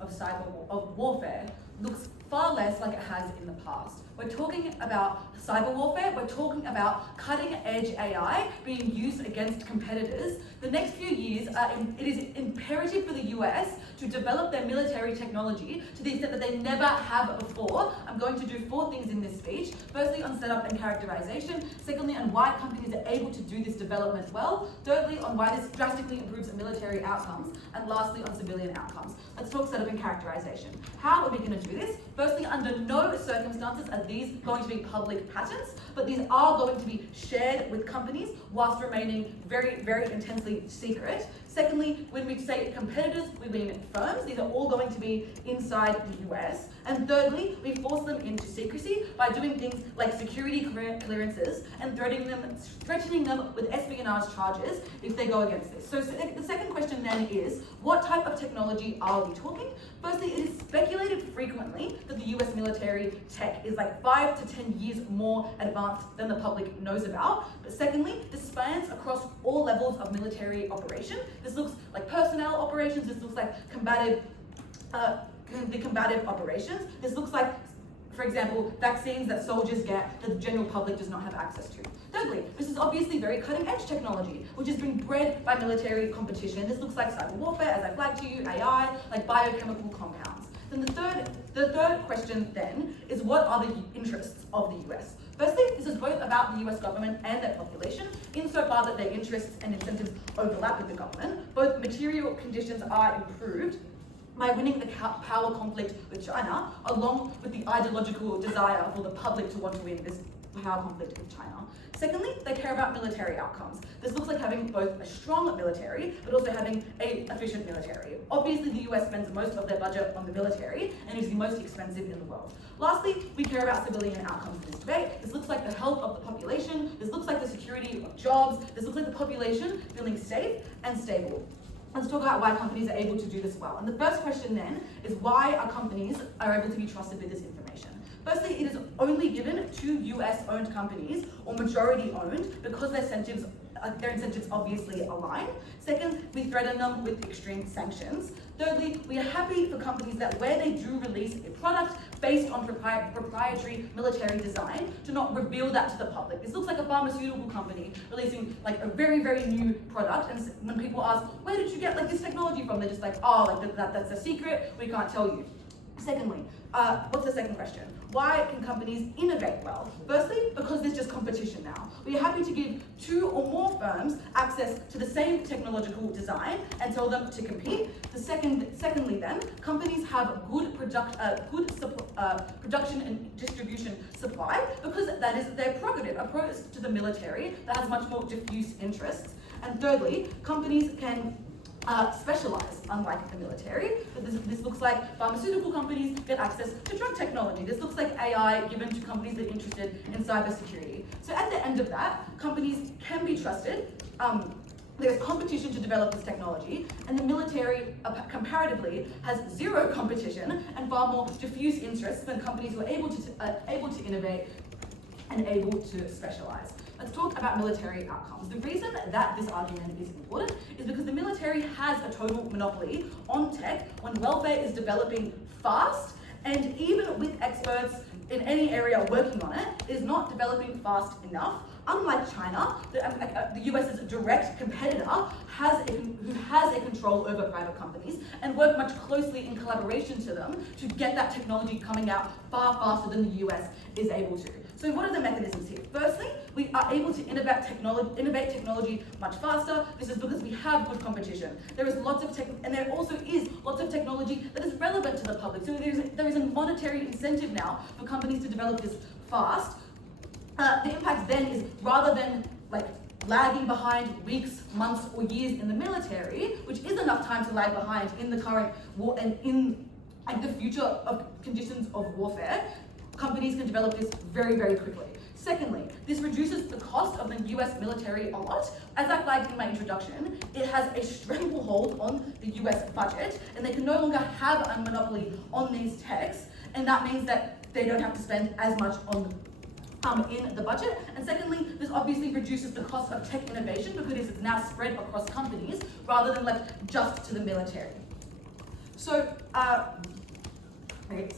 of warfare looks far less like it has in the past. We're talking about cyber warfare, we're talking about cutting edge AI being used against competitors. The next few years, it is imperative for the US to develop their military technology to the extent that they never have before. I'm going to do 4 things in this speech. Firstly, on setup and characterization. Secondly, on why companies are able to do this development well. Thirdly, on why this drastically improves military outcomes. And lastly, on civilian outcomes. Let's talk setup and characterization. How are we going to do this? Firstly, under no circumstances are these going to be public patents, but these are going to be shared with companies whilst remaining very, very intensely secret. Secondly, when we say competitors, we mean firms. These are all going to be inside the US. And thirdly, we force them into secrecy by doing things like security clearances and threatening them with espionage charges if they go against this. So the second question then is, what type of technology are we talking? Firstly, it is speculated frequently that the US military tech is like 5 to 10 years more advanced than the public knows about. But secondly, this spans across all levels of military operation. This looks like personnel operations, this looks like combative operations. This looks like, for example, vaccines that soldiers get that the general public does not have access to. Thirdly, this is obviously very cutting-edge technology, which has been bred by military competition. This looks like cyber warfare, as I flagged to you, AI, like biochemical compounds. Then the third question then is, what are the interests of the US? Firstly, this is both about the US government and their population, insofar that their interests and incentives overlap with the government. Both material conditions are improved by winning the power conflict with China, along with the ideological desire for the public to want to win this power conflict with China. Secondly, they care about military outcomes. This looks like having both a strong military, but also having an efficient military. Obviously, the US spends most of their budget on the military, and it is the most expensive in the world. Lastly, we care about civilian outcomes in this debate. This looks like the health of the population. This looks like the security of jobs. This looks like the population feeling safe and stable. Let's talk about why companies are able to do this well. And the first question then is, why are companies able to be trusted with this information? Firstly, it is only given to US-owned companies or majority-owned because their incentives obviously align. Second, we threaten them with extreme sanctions. Thirdly, we are happy for companies that where they do release a product based on proprietary military design, to not reveal that to the public. This looks like a pharmaceutical company releasing like a very, very new product, and when people ask, where did you get like this technology from? They're just like, oh, like that's a secret, we can't tell you. Secondly, what's the second question? Why can companies innovate well? Firstly, because there's just competition now. We are happy to give 2 or more firms access to the same technological design and tell them to compete. Secondly, then, companies have good production and distribution supply because that is their prerogative, opposed to the military that has much more diffuse interests. And thirdly, companies can specialize, unlike the military. This looks like pharmaceutical companies get access to drug technology. This looks like AI given to companies that are interested in cybersecurity. So at the end of that, companies can be trusted. There's competition to develop this technology, and the military, comparatively, has 0 competition and far more diffuse interests than companies who are able to innovate and able to specialize. Let's talk about military outcomes. The reason that this argument is important is because the military has a total monopoly on tech when welfare is developing fast, and even with experts in any area working on it, is not developing fast enough. Unlike China, the US's direct competitor who has a control over private companies and work much closely in collaboration to them to get that technology coming out far faster than the US is able to. So what are the mechanisms here? Firstly, we are able to innovate technology much faster. This is because we have good competition. There is lots of and there also is lots of technology that is relevant to the public. So there is a monetary incentive now for companies to develop this fast. The impact then is, rather than like lagging behind weeks, months, or years in the military, which is enough time to lag behind in the current war and in the future of conditions of warfare, companies can develop this very, very quickly. Secondly, this reduces the cost of the US military a lot. As I flagged in my introduction, it has a stranglehold on the US budget, and they can no longer have a monopoly on these techs, and that means that they don't have to spend as much on in the budget. And secondly, this obviously reduces the cost of tech innovation because it's now spread across companies rather than left just to the military. So,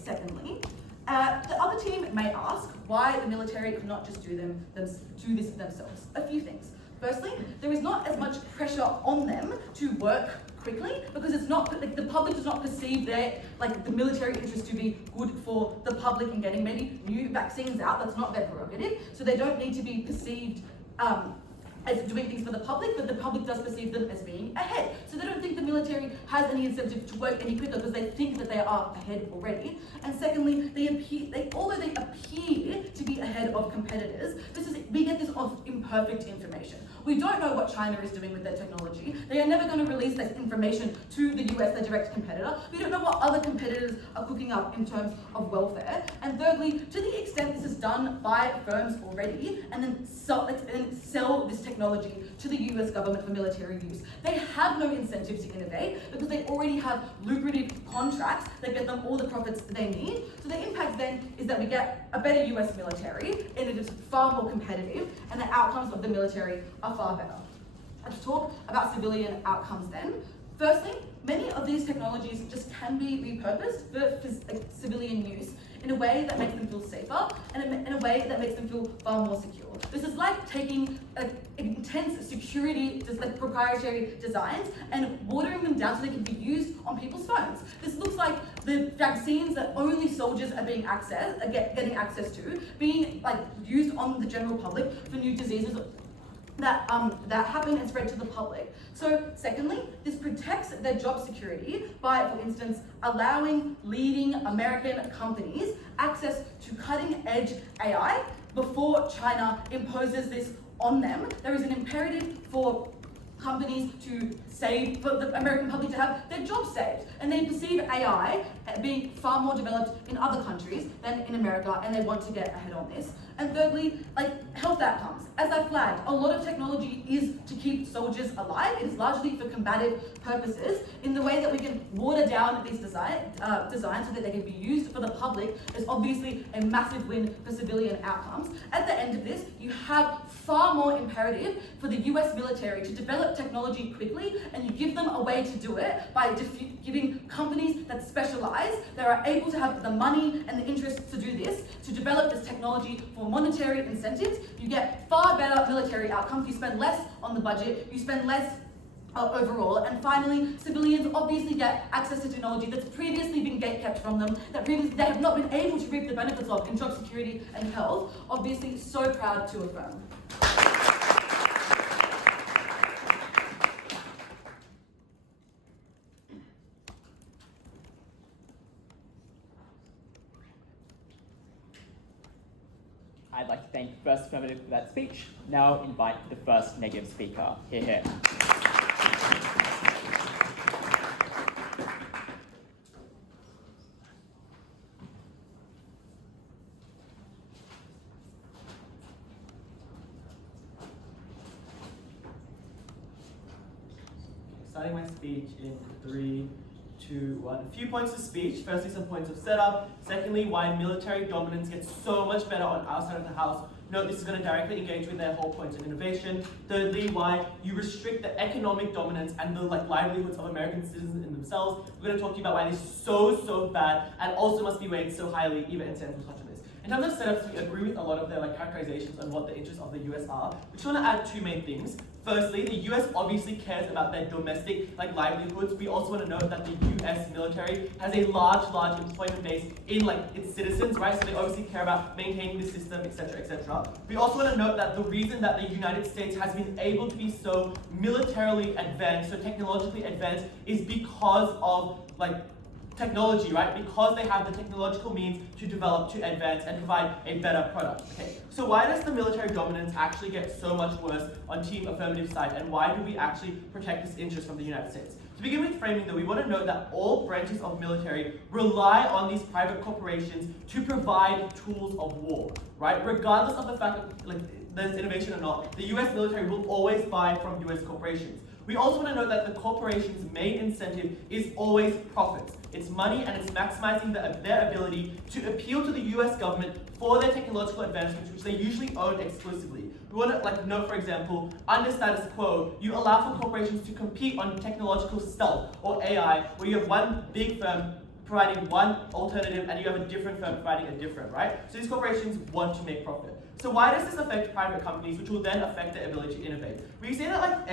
secondly, the other team may ask why the military could not just do this themselves. A few things. Firstly, there is not as much pressure on them to work quickly because it's not like the public does not perceive the military interest to be good for the public in getting maybe new vaccines out. That's not their prerogative, so they don't need to be perceived as doing things for the public, but the public does perceive them as being ahead. So they don't think the military has any incentive to work any quicker because they think that they are ahead already. And secondly, although they appear to be ahead of competitors, we get this off imperfect information. We don't know what China is doing with their technology. They are never going to release that information to the US, their direct competitor. We don't know what other competitors are cooking up in terms of welfare. And thirdly, to the extent this is done by firms already and then sell this technology to the US government for military use, they have no incentive to innovate because they already have lucrative contracts that get them all the profits they need. So the impact then is that we get a better US military and it is far more competitive and the outcomes of the military are far better. Let's talk about civilian outcomes then. Firstly, many of these technologies just can be repurposed for civilian use in a way that makes them feel safer and in a way that makes them feel far more secure. This is like taking intense security, just like proprietary designs, and watering them down so they can be used on people's phones. This looks like the vaccines that only soldiers are getting access to, being used on the general public for new diseases that happen and spread to the public. So secondly, this protects their job security by, for instance, allowing leading American companies access to cutting edge AI before China imposes this on them. There is an imperative for companies for the American public to have their jobs saved. And they perceive AI being far more developed in other countries than in America, and they want to get ahead on this. And thirdly, health outcomes. As I flagged, a lot of technology is to keep soldiers alive. It is largely for combative purposes. In the way that we can water down these designs so that they can be used for the public is obviously a massive win for civilian outcomes. At the end of this, you have far more imperative for the US military to develop technology quickly, and you give them a way to do it by giving companies that specialize, that are able to have the money and the interest to do this, to develop this technology for monetary incentives. You get far better military outcomes. You spend less on the budget, you spend less overall. And finally, civilians obviously get access to technology that's previously been gatekept from them, that previously they have not been able to reap the benefits of in job security and health. Obviously, so proud to affirm. I'd like to thank the first affirmative for that speech. Now invite the first negative speaker. Hear, hear. Starting my speech in 3, 2, 1. A few points of speech. Firstly, some points of setup. Secondly, why military dominance gets so much better on our side of the house. Note this is going to directly engage with their whole point of innovation. Thirdly, why you restrict the economic dominance and the livelihoods of American citizens in themselves. We're going to talk to you about why this is so bad and also must be weighed so highly, even in Sam will touch on this. In terms of setups, we agree with a lot of their characterizations on what the interests of the US are. We just want to add two main things. Firstly, the US obviously cares about their domestic livelihoods. We also want to note that the US military has a large employment base in its citizens, right? So they obviously care about maintaining the system, etc., etc. We also want to note that the reason that the United States has been able to be so militarily advanced, so technologically advanced, is because of technology, right? Because they have the technological means to develop, to advance, and provide a better product. Okay, so why does the military dominance actually get so much worse on Team Affirmative side, and why do we actually protect this interest from the United States? To begin with framing though, we want to note that all branches of military rely on these private corporations to provide tools of war, right? Regardless of the fact that there's innovation or not, the US military will always buy from US corporations. We also want to note that the corporation's main incentive is always profits. It's money, and it's maximizing their ability to appeal to the US government for their technological advancements, which they usually own exclusively. we want to note, for example, under status quo, you allow for corporations to compete on technological stealth, or AI, where you have one big firm providing one alternative and you have a different firm providing a different, right? So these corporations want to make profit. So why does this affect private companies, which will then affect their ability to innovate? We say that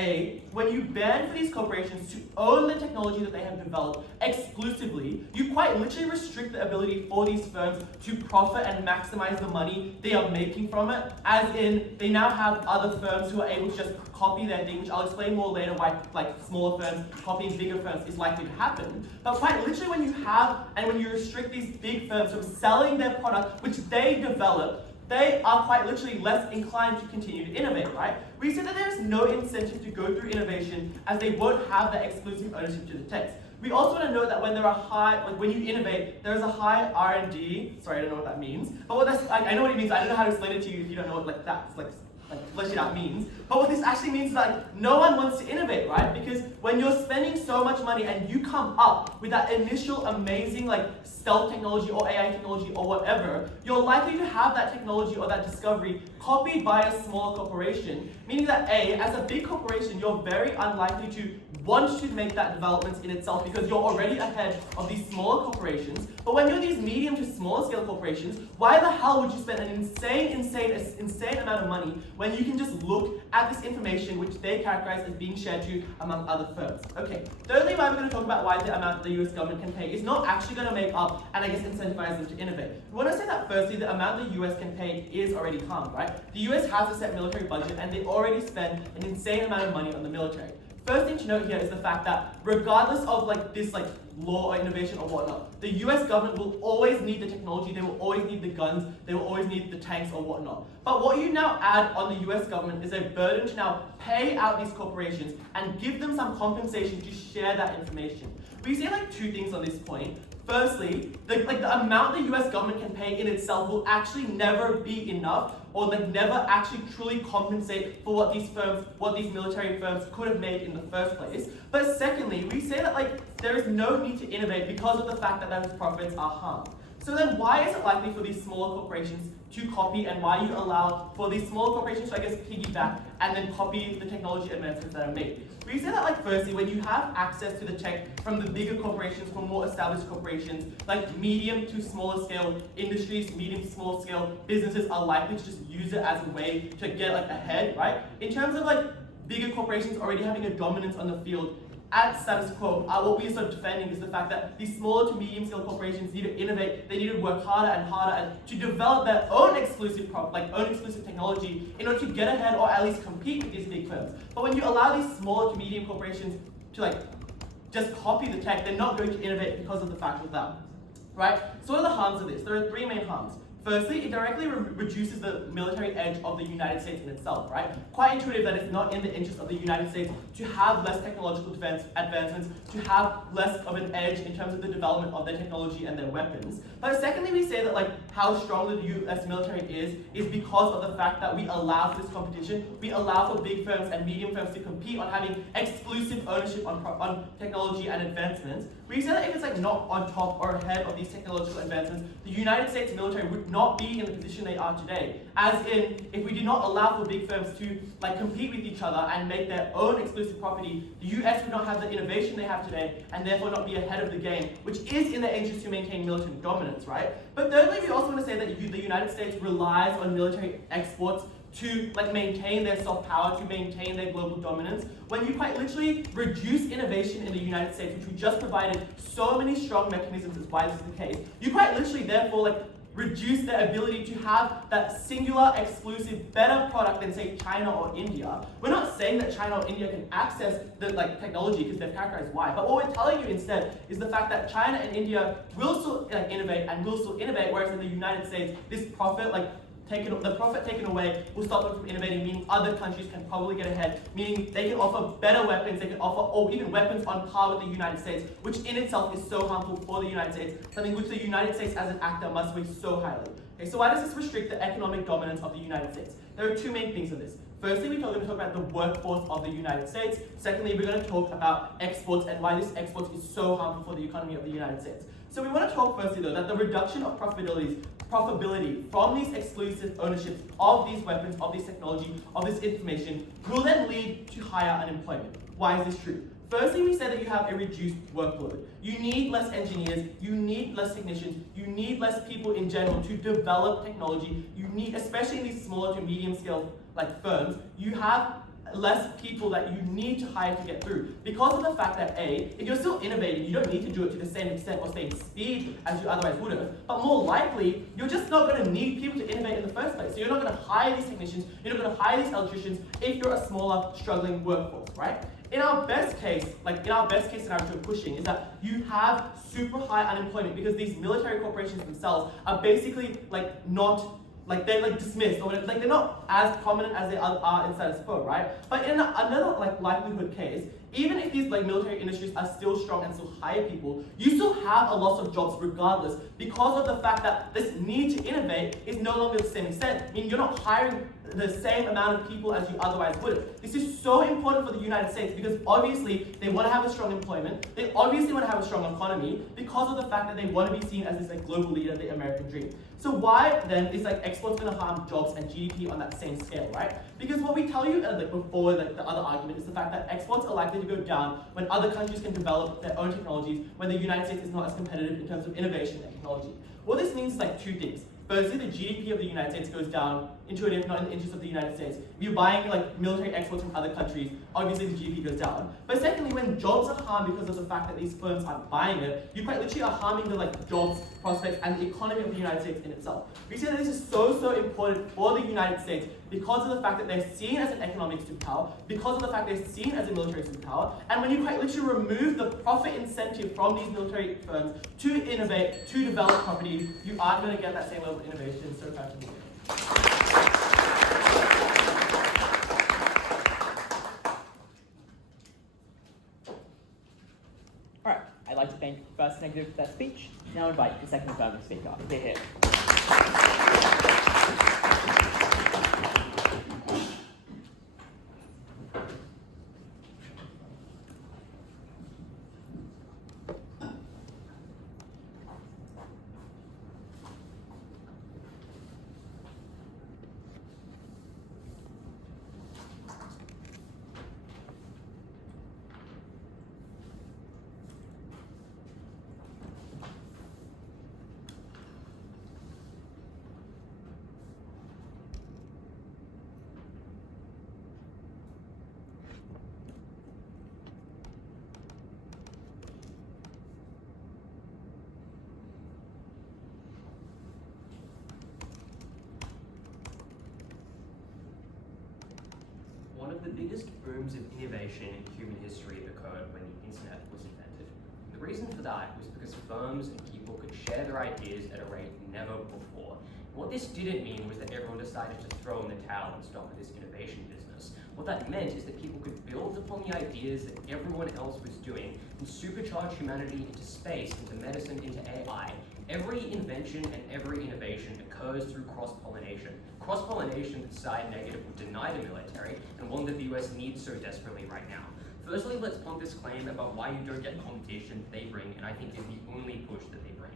when you ban for these corporations to own the technology that they have developed exclusively, you quite literally restrict the ability for these firms to profit and maximize the money they are making from it, as in they now have other firms who are able to just copy their thing, which I'll explain more later why smaller firms copying bigger firms is likely to happen. But quite literally when you restrict these big firms from selling their product, which they develop, they are quite literally less inclined to continue to innovate, right? We said that there's no incentive to go through innovation as they won't have that exclusive ownership to the text. We also want to note that when there are when you innovate, there is a high R&D. Sorry, I don't know what that means. But I know what it means. I don't know how to explain it to you if you don't know what that's literally that means. But what this actually means is no one wants to innovate, right? Because when you're spending so much money and you come up with that initial amazing stealth technology or AI technology or whatever, you're likely to have that technology or that discovery copied by a smaller corporation, meaning that as a big corporation, you're very unlikely to want to make that development in itself because you're already ahead of these smaller corporations. But when you're these medium to small scale corporations, why the hell would you spend an insane amount of money when you can just look at this information which they characterize as being shared to among other firms? Okay, thirdly, why we're going to talk about why the amount that the US government can pay is not actually going to make up and incentivize them to innovate. We want to say that firstly, the amount the US can pay is already calm, right? The US has a set military budget and they already spend an insane amount of money on the military. First thing to note here is the fact that regardless of this law or innovation or whatnot, the US government will always need the technology, they will always need the guns, they will always need the tanks or whatnot. But what you now add on the US government is a burden to now pay out these corporations and give them some compensation to share that information. We say two things on this point. Firstly, the amount the US government can pay in itself will actually never be enough or never actually truly compensate for what these military firms could have made in the first place. But secondly, we say that there is no need to innovate because of the fact that those profits are harmed. So then why is it likely for these smaller corporations to copy, and why you allow for these smaller corporations to piggyback and then copy the technology advancements that are made? We say that firstly, when you have access to the tech from the bigger corporations, from more established corporations, medium to smaller scale industries, medium to small scale businesses are likely to just use it as a way to get ahead, right? In terms of bigger corporations already having a dominance on the field, at status quo, what we are sort of defending is the fact that these smaller to medium scale corporations need to innovate, they need to work harder and harder and to develop their own exclusive technology in order to get ahead or at least compete with these big firms. But when you allow these smaller to medium corporations to just copy the tech, they're not going to innovate because of the fact of that, right? So what are the harms of this? There are three main harms. Firstly, it directly reduces the military edge of the United States in itself, right? Quite intuitive that it's not in the interest of the United States to have less technological advancements, to have less of an edge in terms of the development of their technology and their weapons. But secondly, we say that how strong the US military is because of the fact that we allow for this competition. We allow for big firms and medium firms to compete on having exclusive ownership on technology and advancements. We say that if it's not on top or ahead of these technological advancements, the United States military would not be in the position they are today. As in, if we did not allow for big firms to compete with each other and make their own exclusive property, the US would not have the innovation they have today and therefore not be ahead of the game, which is in their interest to maintain military dominance, right? But thirdly, we also want to say that the United States relies on military exports to maintain their soft power, to maintain their global dominance. When you quite literally reduce innovation in the United States, which we just provided so many strong mechanisms as why this is the case, you quite literally therefore reduce their ability to have that singular, exclusive, better product than say China or India. We're not saying that China or India can access the technology because they've characterized why, but what we're telling you instead is the fact that China and India will still innovate and will still innovate, whereas in the United States, this profit the profit taken away will stop them from innovating, meaning other countries can probably get ahead, meaning they can offer better weapons, they can offer or even weapons on par with the United States, which in itself is so harmful for the United States, something which the United States as an actor must weigh so highly. Okay, so why does this restrict the economic dominance of the United States? There are two main things of this. Firstly, we're going to talk about the workforce of the United States. Secondly, we're going to talk about exports and why this export is so harmful for the economy of the United States. So we want to talk firstly though that the reduction of profitability from these exclusive ownerships of these weapons, of this technology, of this information will then lead to higher unemployment. Why is this true? Firstly, we say that you have a reduced workload. You need less engineers, you need less technicians, you need less people in general to develop technology. You need, especially in these smaller to medium scale like firms, you have less people that you need to hire to get through. Because of the fact that A, if you're still innovating, you don't need to do it to the same extent or same speed as you otherwise would have, but more likely, you're just not going to need people to innovate in the first place. So you're not going to hire these technicians, you're not going to hire these electricians if you're a smaller, struggling workforce, right? In our best case scenario we're pushing is that you have super high unemployment because these military corporations themselves are basically they're dismissed, or they're not as prominent as they are in status quo, right? But in another likelihood case, even if these military industries are still strong and still hire people, you still have a loss of jobs regardless because of the fact that this need to innovate is no longer the same extent. I mean, you're not hiring the same amount of people as you otherwise would. This is so important for the United States because obviously they want to have a strong employment, they obviously want to have a strong economy because of the fact that they want to be seen as this global leader, the American dream. So why then is exports going to harm jobs and GDP on that same scale, right? Because what we tell you before the other argument is the fact that exports are likely to go down when other countries can develop their own technologies, when the United States is not as competitive in terms of innovation and technology. What this means is two things. Firstly, the GDP of the United States goes down, intuitive, not in the interest of the United States. If you're buying military exports from other countries, obviously the GDP goes down. But secondly, when jobs are harmed because of the fact that these firms are buying it, you quite literally are harming the jobs, prospects, and the economy of the United States in itself. We say that this is so important for the United States because of the fact that they're seen as an economic superpower, because of the fact they're seen as a military superpower, and when you quite literally remove the profit incentive from these military firms to innovate, to develop properties, you aren't going to get that same level of innovation. So fascinating. Alright, I'd like to thank the first negative for that speech. Now invite the second affirmative speaker. Here. One of the biggest booms of innovation in human history occurred when the internet was invented. The reason for that was because firms and people could share their ideas at a rate never before. What this didn't mean was that everyone decided to throw in the towel and stop this innovation business. What that meant is that people could build upon the ideas that everyone else was doing and supercharge humanity into space, into medicine, into AI. Every invention and every innovation occurs through cross-pollination. Cross-pollination that side negative would deny the military, and one that the US needs so desperately right now. Firstly, let's pump this claim about why you don't get competition they bring, and I think is the only push that they bring.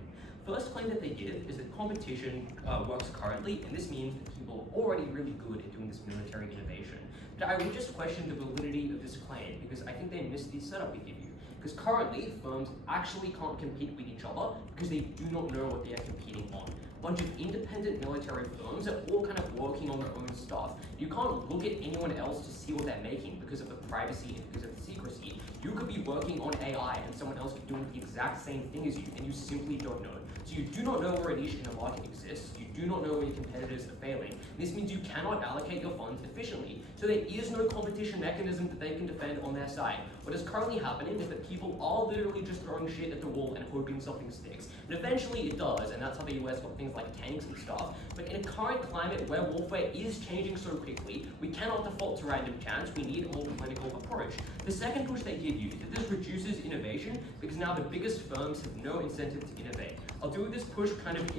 First claim that they give is that competition works currently, and this means that people are already really good at doing this military innovation. But I would just question the validity of this claim, because I think they missed the setup we give you. Because currently, firms actually can't compete with each other because they do not know what they are competing on. A bunch of independent military firms are all kind of working on their own stuff. You can't look at anyone else to see what they're making because of the privacy and because of the secrecy. You could be working on AI and someone else could be doing the exact same thing as you, and you simply don't know. So you do not know where a niche in the market exists. You do not know where your competitors are failing. This means you cannot allocate your funds efficiently. So there is no competition mechanism that they can defend on their side. What is currently happening is that people are literally just throwing shit at the wall and hoping something sticks. And eventually it does, and that's how the US got things like tanks and stuff. But in a current climate where warfare is changing so quickly, we cannot default to random chance, we need a more political approach. The second push they give you is that this reduces innovation because now the biggest firms have no incentive to innovate. I'll do this push kind of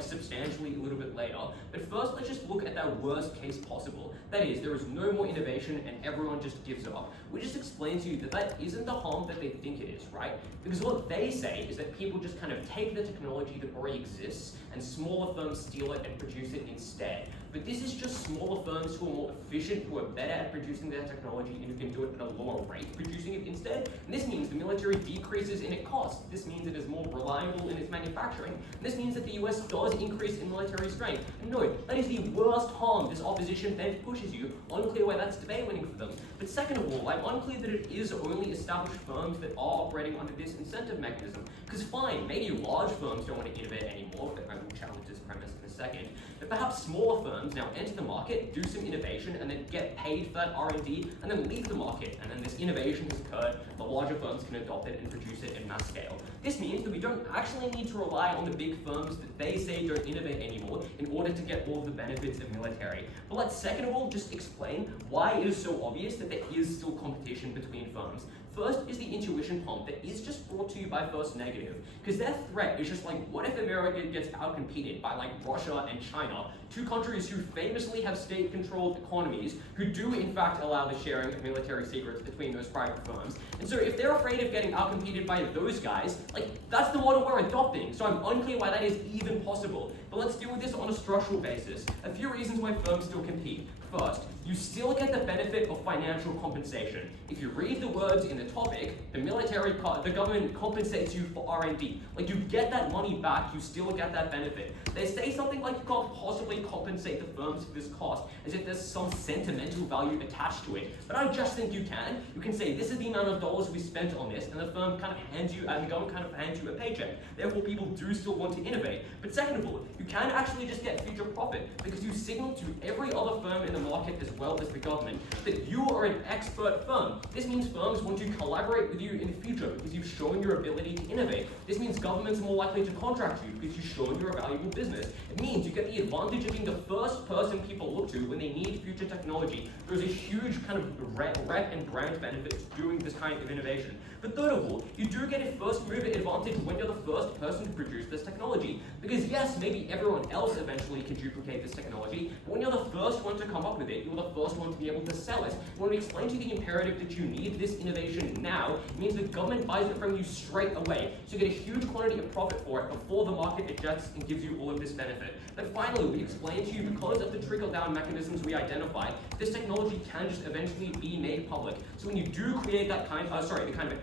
substantially a little bit later, but first let's just look at that worst case possible. That is, there is no more innovation and everyone just gives up. We just explain to you that that isn't the harm that they think it is, right? Because what they say is that people just kind of take the technology that already exists and smaller firms steal it and produce it instead. But this is just smaller firms who are more efficient, who are better at producing their technology, and who can do it at a lower rate, producing it instead. And this means the military decreases in its cost. This means it is more reliable in its manufacturing. And this means that the US does increase in military strength. And no, that is the worst harm this opposition then pushes you. Unclear why that's debate winning for them. But second of all, I'm unclear that it is only established firms that are operating under this incentive mechanism. Because fine, maybe large firms don't want to innovate anymore, but I will challenge this premise in a second. But perhaps smaller firms now enter the market, do some innovation, and then get paid for that R&D, and then leave the market. And then this innovation has occurred, the larger firms can adopt it and produce it in mass scale. This means that we don't actually need to rely on the big firms that they say don't innovate anymore in order to get all of the benefits of military. But let's second of all just explain why it is so obvious that there is still competition between firms. First is the intuition pump that is just brought to you by First Negative, because their threat is just like, what if America gets outcompeted by like Russia and China, two countries who famously have state-controlled economies, who do in fact allow the sharing of military secrets between those private firms. And so if they're afraid of getting outcompeted by those guys, like that's the model we're adopting. So I'm unclear why that is even possible. But let's deal with this on a structural basis. A few reasons why firms still compete. First, you still get the benefit of financial compensation. If you read the words in the topic, the government compensates you for R&D. Like you get that money back, you still get that benefit. They say something like you can't possibly compensate the firms for this cost, as if there's some sentimental value attached to it. But I just think you can. You can say this is the amount of dollars we spent on this, and the firm kind of hands you, and the government kind of hands you a paycheck. Therefore, people do still want to innovate. But second of all, you can actually just get future profit because you signal to every other firm in the market as well as the government that you are an expert firm. This means firms want to collaborate with you in the future because you've shown your ability to innovate. This means governments are more likely to contract you because you've shown you're a valuable business. It means you get the advantage of being the first person people look to when they need future technology. There's a huge kind of rep and brand benefit to doing this kind of innovation. But third of all, you do get a first mover advantage when you're the first person to produce this technology. Because yes, maybe everyone else eventually can duplicate this technology, but when you're the first one to come up with it, you're the first one to be able to sell it. When we explain to you the imperative that you need this innovation now, it means the government buys it from you straight away. So you get a huge quantity of profit for it before the market adjusts and gives you all of this benefit. But finally, we explain to you because of the trickle-down mechanisms we identify, this technology can just eventually be made public. So when you do create that kind of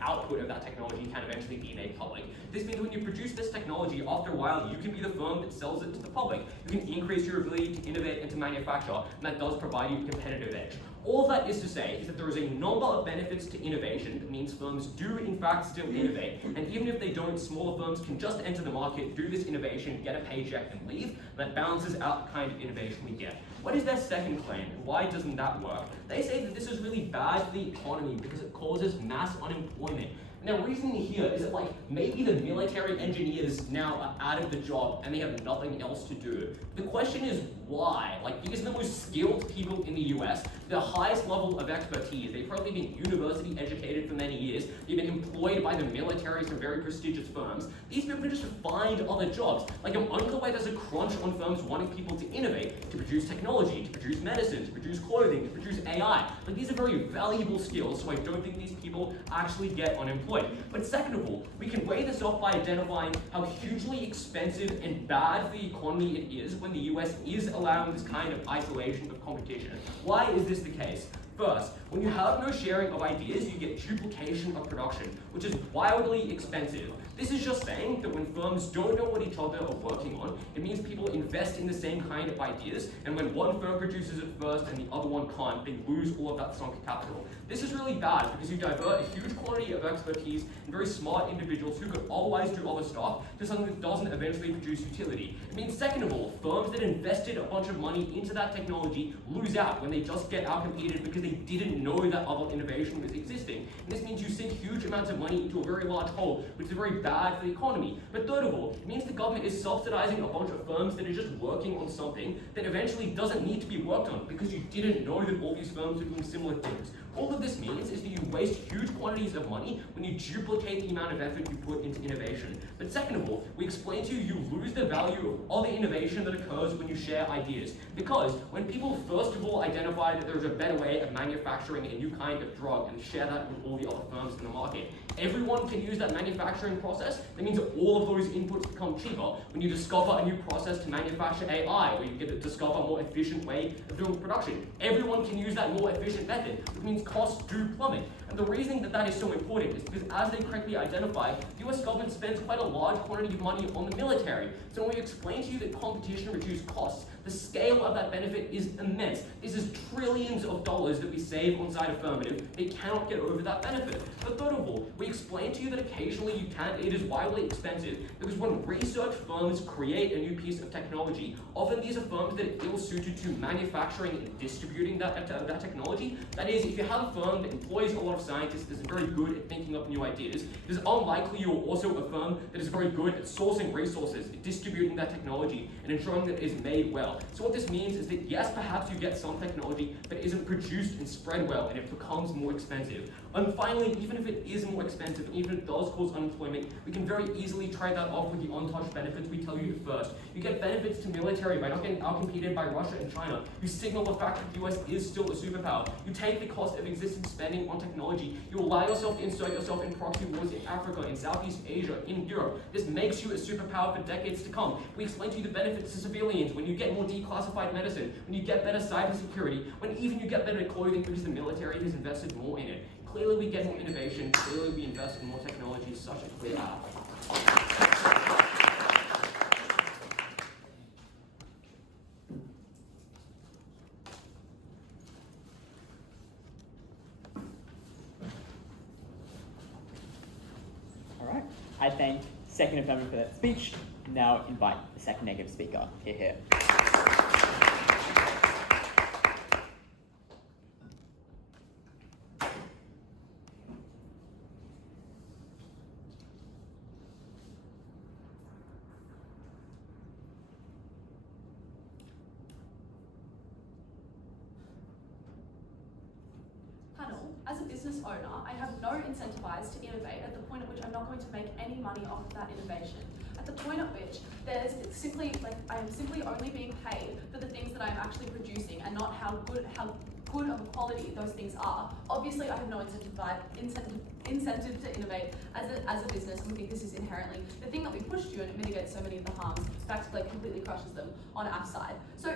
output of that technology can eventually be made public. This means when you produce this technology, after a while, you can be the firm that sells it to the public. You can increase your ability to innovate and to manufacture, and that does provide you a competitive edge. All that is to say is that there is a number of benefits to innovation that means firms do in fact still innovate, and even if they don't, smaller firms can just enter the market, do this innovation, get a paycheck and leave, and that balances out the kind of innovation we get. What is their second claim? Why doesn't that work? They say that this is really bad for the economy because it causes mass unemployment. Now, reasoning here is that maybe the military engineers now are out of the job and they have nothing else to do. The question is why? These are the most skilled people in the US, the highest level of expertise. They've probably been university educated for many years. They've been employed by the militaries from very prestigious firms. These people can just find other jobs. I'm unclear why there's a crunch on firms wanting people to innovate, to produce technology, to produce medicine, to produce clothing, to produce AI. These are very valuable skills, so I don't think these people actually get unemployed. But second of all, we can weigh this off by identifying how hugely expensive and bad for the economy it is when the US is allowing this kind of isolation of competition. Why is this the case? First, when you have no sharing of ideas, you get duplication of production, which is wildly expensive. This is just saying that when firms don't know what each other are working on, it means people invest in the same kind of ideas, and when one firm produces it first and the other one can't, they lose all of that sunk capital. This is really bad because you divert a huge quantity of expertise and very smart individuals who could otherwise do other stuff to something that doesn't eventually produce utility. It means, second of all, firms that invested a bunch of money into that technology lose out when they just get outcompeted because they didn't know that other innovation was existing. And this means you sink huge amounts of money into a very large hole, which is a very bad for the economy. But third of all, it means the government is subsidizing a bunch of firms that are just working on something that eventually doesn't need to be worked on because you didn't know that all these firms are doing similar things. All that this means is that you waste huge quantities of money when you duplicate the amount of effort you put into innovation. But second of all, we explain to you you lose the value of all the innovation that occurs when you share ideas. Because when people first of all identify that there's a better way of manufacturing a new kind of drug and share that with all the other firms in the market, everyone can use that manufacturing process. That means that all of those inputs become cheaper. When you discover a new process to manufacture AI, or you get to discover a more efficient way of doing production, everyone can use that more efficient method, which means costs do plummet. And the reason that that is so important is because, as they correctly identify, the US government spends quite a large quantity of money on the military. So when we explain to you that competition reduces costs, the scale of that benefit is immense. This is trillions of dollars that we save on side Affirmative. They cannot get over that benefit. But third of all, we explain to you that occasionally it is wildly expensive because when research firms create a new piece of technology, often these are firms that are ill-suited to manufacturing and distributing that technology. That is, if you have a firm that employs a lot of scientists that is very good at thinking up new ideas, it is unlikely you're also a firm that is very good at sourcing resources, distributing that technology, and ensuring that it is made well. So what this means is that yes, perhaps you get some technology, but it isn't produced and spread well, and it becomes more expensive. And finally, even if it is more expensive, and even if it does cause unemployment, we can very easily trade that off with the untouched benefits we tell you at first. You get benefits to military by not getting outcompeted by Russia and China. You signal the fact that the US is still a superpower. You take the cost of existing spending on technology. You allow yourself to insert yourself in proxy wars in Africa, in Southeast Asia, in Europe. This makes you a superpower for decades to come. We explain to you the benefits to civilians when you get more declassified medicine, when you get better cybersecurity, when even you get better clothing because the military has invested more in it. Clearly we get more innovation, clearly we invest in more technology, such a clear path. All right, I thank second Affirmative for that speech. Now invite the second negative speaker. Hear, hear. Panel, as a business owner, I have no incentivized to innovate at the point at which I'm not going to make any money off of that innovation. At the point at which I am simply only being paid for the things that I'm actually producing and not how good of a quality those things are. Obviously, I have no incentive to innovate as a business, and we think this is inherently the thing that we push to, and it mitigates so many of the harms. In fact, completely crushes them on our side. So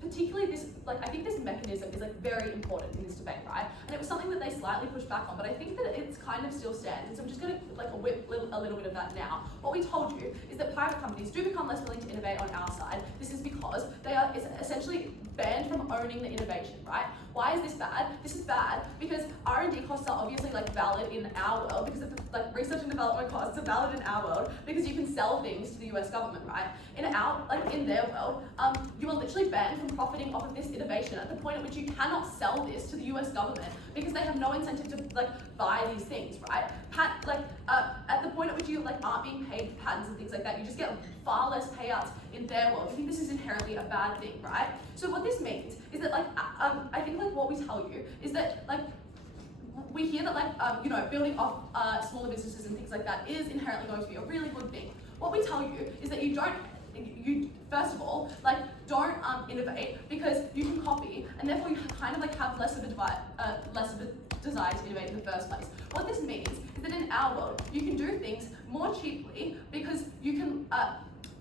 particularly this, I think this mechanism is very important in this debate, right? And it was something that they slightly pushed back on, but I think that it's kind of still stands. And so I'm just going to whip a little bit of that now. What we told you is that private companies do become less willing to innovate on our side. This is because they are essentially banned from owning the innovation, right? Why is this bad? This is bad because R&D costs are obviously valid in our world, because of the research and development costs are valid in our world because you can sell things to the US government, right? In their world, you are literally banned from profiting off of this innovation at the point at which you cannot sell this to the US government because they have no incentive to buy these things, right? At the point at which you aren't being paid for patents and things like that, you just get far less payouts in their world. I think this is inherently a bad thing, right? So what this means is that I think what we tell you is that we hear that building off smaller businesses and things like that is inherently going to be a really good thing. What we tell you is that you first of all, don't innovate because you can copy, and therefore you kind of have less of a desire to innovate in the first place. What this means is that in our world, you can do things more cheaply because you can,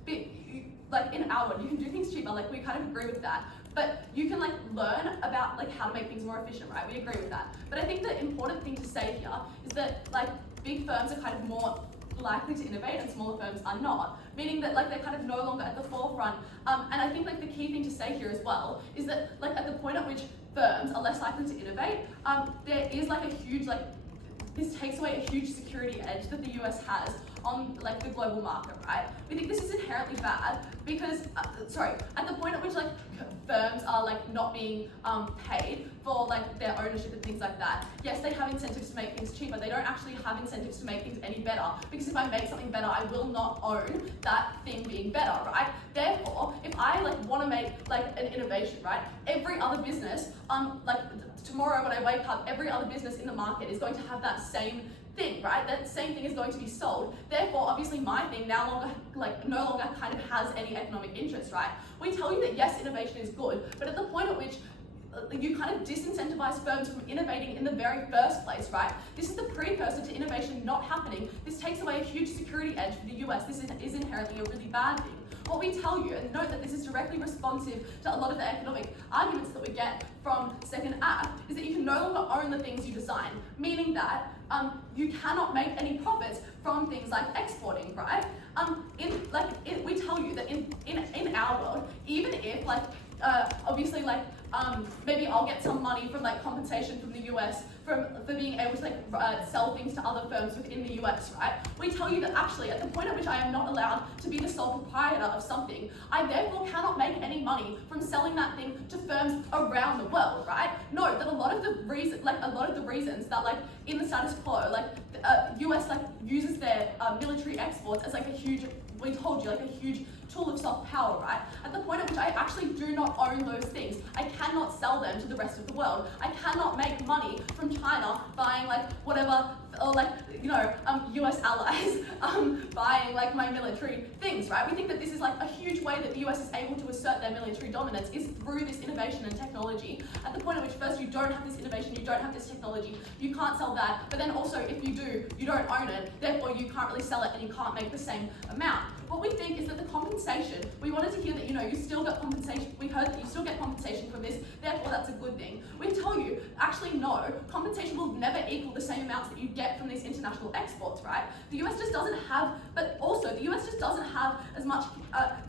in our world, you can do things cheaper, we kind of agree with that. But you can learn about how to make things more efficient, right? We agree with that. But I think the important thing to say here is that big firms are kind of more likely to innovate and smaller firms are not, meaning that they're kind of no longer at the forefront. And I think the key thing to say here as well is that at the point at which firms are less likely to innovate, there is a huge this takes away a huge security edge that the US has on the global market, right? We think this is inherently bad because, at the point at which firms are like not being paid for like their ownership and things like that. Yes, they have incentives to make things cheaper. They don't actually have incentives to make things any better, because if I make something better, I will not own that thing being better, right? Therefore, if I like want to make like an innovation, right? Every other business, like tomorrow when I wake up, every other business in the market is going to have that same thing, right? That same thing is going to be sold. Therefore, obviously my thing no longer kind of has any economic interest, right? We tell you that yes, innovation is good, but at the point at which you kind of disincentivize firms from innovating in the very first place, right? This is the precursor to innovation not happening. This takes away a huge security edge for the US. This is inherently a really bad thing. What we tell you, and note that this is directly responsive to a lot of the economic arguments that we get from Second Act, is that you can no longer own the things you design, meaning that you cannot make any profits from things like exporting, right? We tell you that in our world, even if obviously maybe I'll get some money from like compensation from the US for being able to sell things to other firms within the US, right? We tell you that actually at the point at which I am not allowed to be the sole proprietor of something, I therefore cannot make any money from selling that thing to firms around the world, right? Note that a lot of the reasons that in the status quo, US uses their military exports as a huge, we told you, a huge tool of soft power, right? At the point at which I actually do not own those things, I cannot sell them to the rest of the world. I cannot make money from China buying whatever, or US allies buying my military things, right? We think that this is a huge way that the US is able to assert their military dominance is through this innovation and technology. At the point at which first you don't have this innovation, you don't have this technology, you can't sell that, but then also if you do, you don't own it, therefore you can't really sell it and you can't make the same amount. What we think is that the compensation, we wanted to hear that, you still get compensation, we heard that you still get compensation from this, therefore that's a good thing. We tell you, actually no, compensation will never equal the same amounts that you get from these international exports, right? The US just doesn't have, but also the US just doesn't have as much,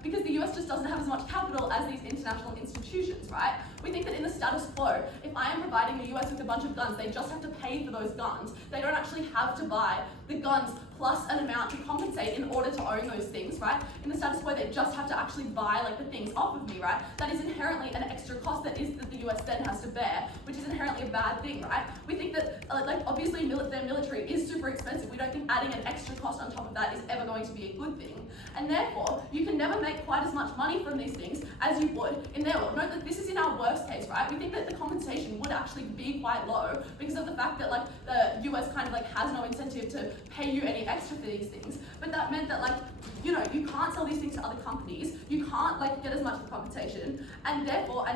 because the US just doesn't have as much capital as these international institutions, right? We think that in the status quo, if I am providing the US with a bunch of guns, they just have to pay for those guns. They don't actually have to buy the guns plus an amount to compensate in order to own those things, right? In the status quo, they just have to actually buy the things off of me, right? That is inherently an extra cost that the US then has to bear, which is inherently a bad thing, right? We think that, obviously their military is super expensive. We don't think adding an extra cost on top of that is ever going to be a good thing. And therefore, you can never make quite as much money from these things as you would in their world. Note that this is in our worst case, right? We think that the compensation would actually be quite low because of the fact that the US has no incentive to pay you any extra for these things. But that meant that you can't sell these things to other companies, you can't get as much compensation, and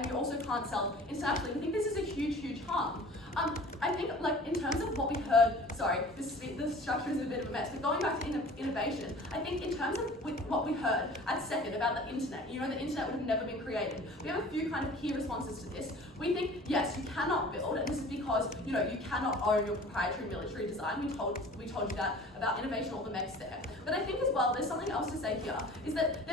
you also can't sell internationally. We think this is a huge, huge harm. I think in terms of what we heard, sorry, the structure is a bit of a mess, but going back to innovation, I think in terms of what we heard at second about the internet, the internet would have never been created. We have a few kind of key responses to this. We think, yes, you cannot build, and this is because, you cannot own your proprietary military design. We told you that about innovation, all the mechs there. But I think as well, there's something else to say here, is that